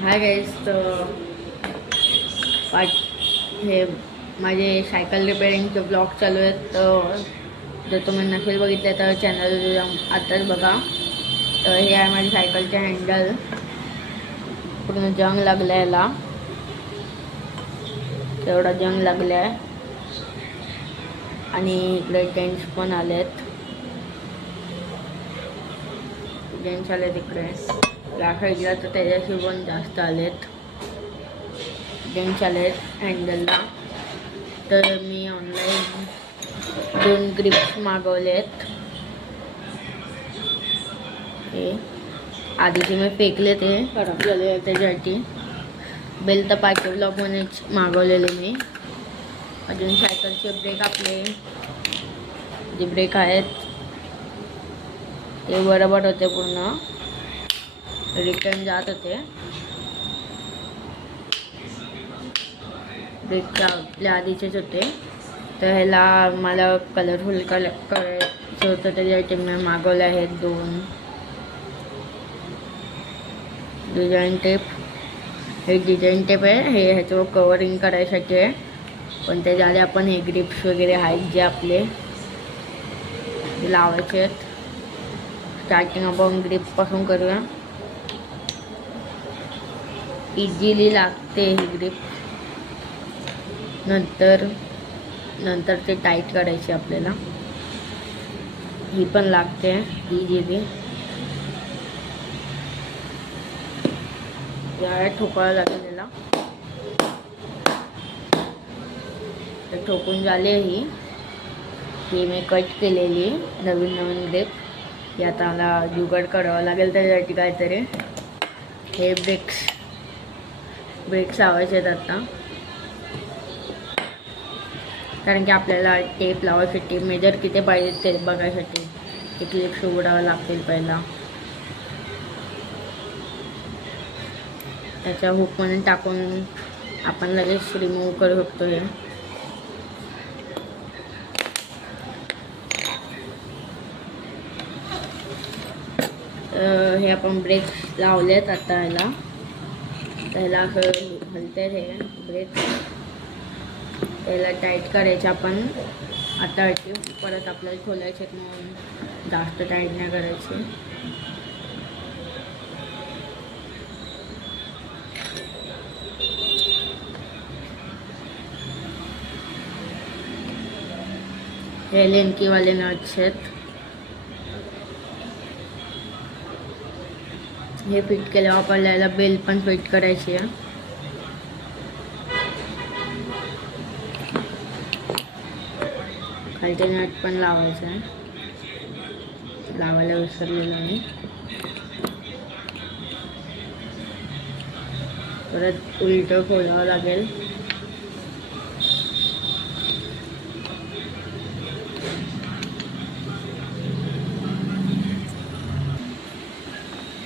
Hi guys. तर पाठ हे माझे सायकल रिपेअरिंगचे ब्लॉग चालू आहेत. तर जर तुम्ही नसेल बघितले तर चॅनल आताच बघा. तर हे आहे माझी सायकलचे हँडल. पूर्ण जंग लागलं आहे याला, तेवढा जंग लागला आहे. आणि इकडे डेंट्स पण आलेत. डेंट्स आलेत इकडे या साईडला, तर त्याच्याशी पण जास्त आलेत डेंट्स आलेत हँडलला. तर मी ऑनलाईन 2 ग्रिप्स मागवलेत. हे आधीचे मी फेकले, ते खराब झाले. त्याच्यासाठी बेल तर पाचव्या ब्लॉकमध्येच मागवलेले मी. अजून सायकलचे ब्रेक, आपले जे ब्रेक आहेत ते बरोबर होते, पूर्ण रिटर्न जात होते. ब्रेक आपल्या आधीचेच होते. तर ह्याला मला कलरफुल करायचं होतं, त्याच्यासाठी मी मागवले आहेत 2 डिझाईन टेप. हे डिझाईन टेप आहे, हे ह्याच्यावर कवरिंग करायसाठी आहे. पण त्याच्या आधी आपण हे ग्रिप्स वगैरे आहेत जे आपले लावायचे आहेत. स्टार्टिंग आपण ग्रिपपासून करूया. इझिली लागते ही ग्रिप. नंतर ते टाईट करायचे आपल्याला. ही पण लागते इझिली. या ठोकायला लागेल त्याला. तर ठोकून झाली ही मी कट केलेली नवीन ग्रिप. ही आता मला जुगाड करावं लागेल त्याच्यासाठी काहीतरी. हे ब्रेक्स लावायचे आहेत आता, कारण की आपल्याला टेप लावायसाठी मेजर किती पाहिजे ते बघायसाठी ते क्लिप्स उघडावं लागतील पहिला. त्याच्या हुकमध्ये टाकून आपण लगेच रिमूव्ह करू शकतो. हे आपण ब्रेक लावलेत आता. ह्याला असं हलते हे ब्रेक. त्याला टाईट करायचे आपण आता. परत आपल्याला खोलायचे म्हणून जास्त टाईट नाही करायचे. हे लेंकीवाले नट्स आहेत. हे फिट केल्यावर आपल्याला बेल पण फिट करायची आहे. खालचे नट पण लावायचं आहे, लावायला विसरलेलो आहे. परत उलटं खोलावं लागेल.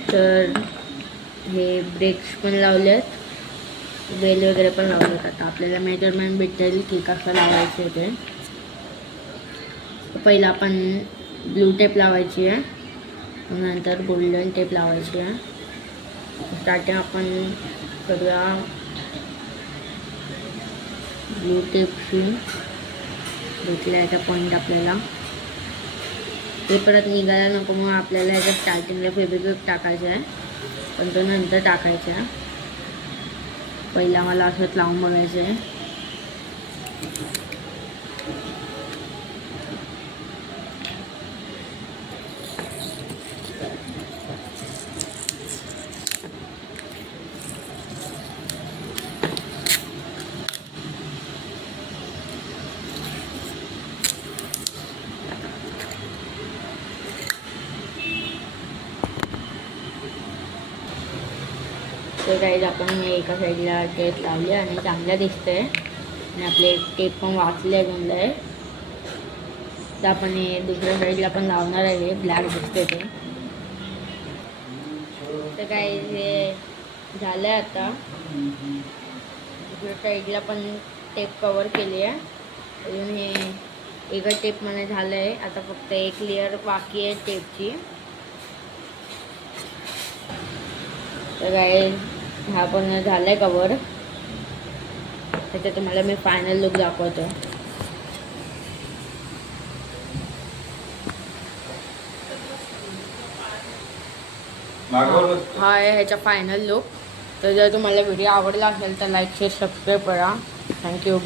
तर हे ब्रेक्स पण लावलेत, बेल वगैरे पण लावलेत. आता आपल्याला मेजरमेंट भेटेल की कसं लावायचं ते. पहिला आपण ब्लू टेप लावायची आहे, नंतर गोल्डन टेप लावायची आहे. स्टार्टिंग आपण करूया ब्लू टेपशी. भेटला याचा पॉईंट आपल्याला. ते परत निघायला नको म्हणून आपल्याला ह्याच्या स्टार्टिंगला फेविक्विक टाकायचं आहे, पण तो नंतर टाकायचा आहे. पहिला मला असंच लावून बघायचं आहे. तर काही आपण एका साईडला टेप लावली आणि चांगल्या दिसतंय, आणि आपले टेप पण वाचले जमलं आहे. तर आपण हे दुसऱ्या साईडला पण लावणार आहे. ब्लॅक दिसते ते. तर काही हे झालं आहे. आता दुसऱ्या साईडला पण टेप कवर केली आहे. अजून हे एका टेपमध्ये झालं आहे. आता फक्त एक लेअर बाकी आहे टेपची. तर काय हा पण झाला आहे कवर. त्याच्यात तुम्हाला मी फायनल लुक दाखवतो. हा आहे ह्याचा फायनल लुक. तर जर तुम्हाला व्हिडिओ आवडला असेल तर लाईक शेअर सबस्क्राईब करा. थँक्यू.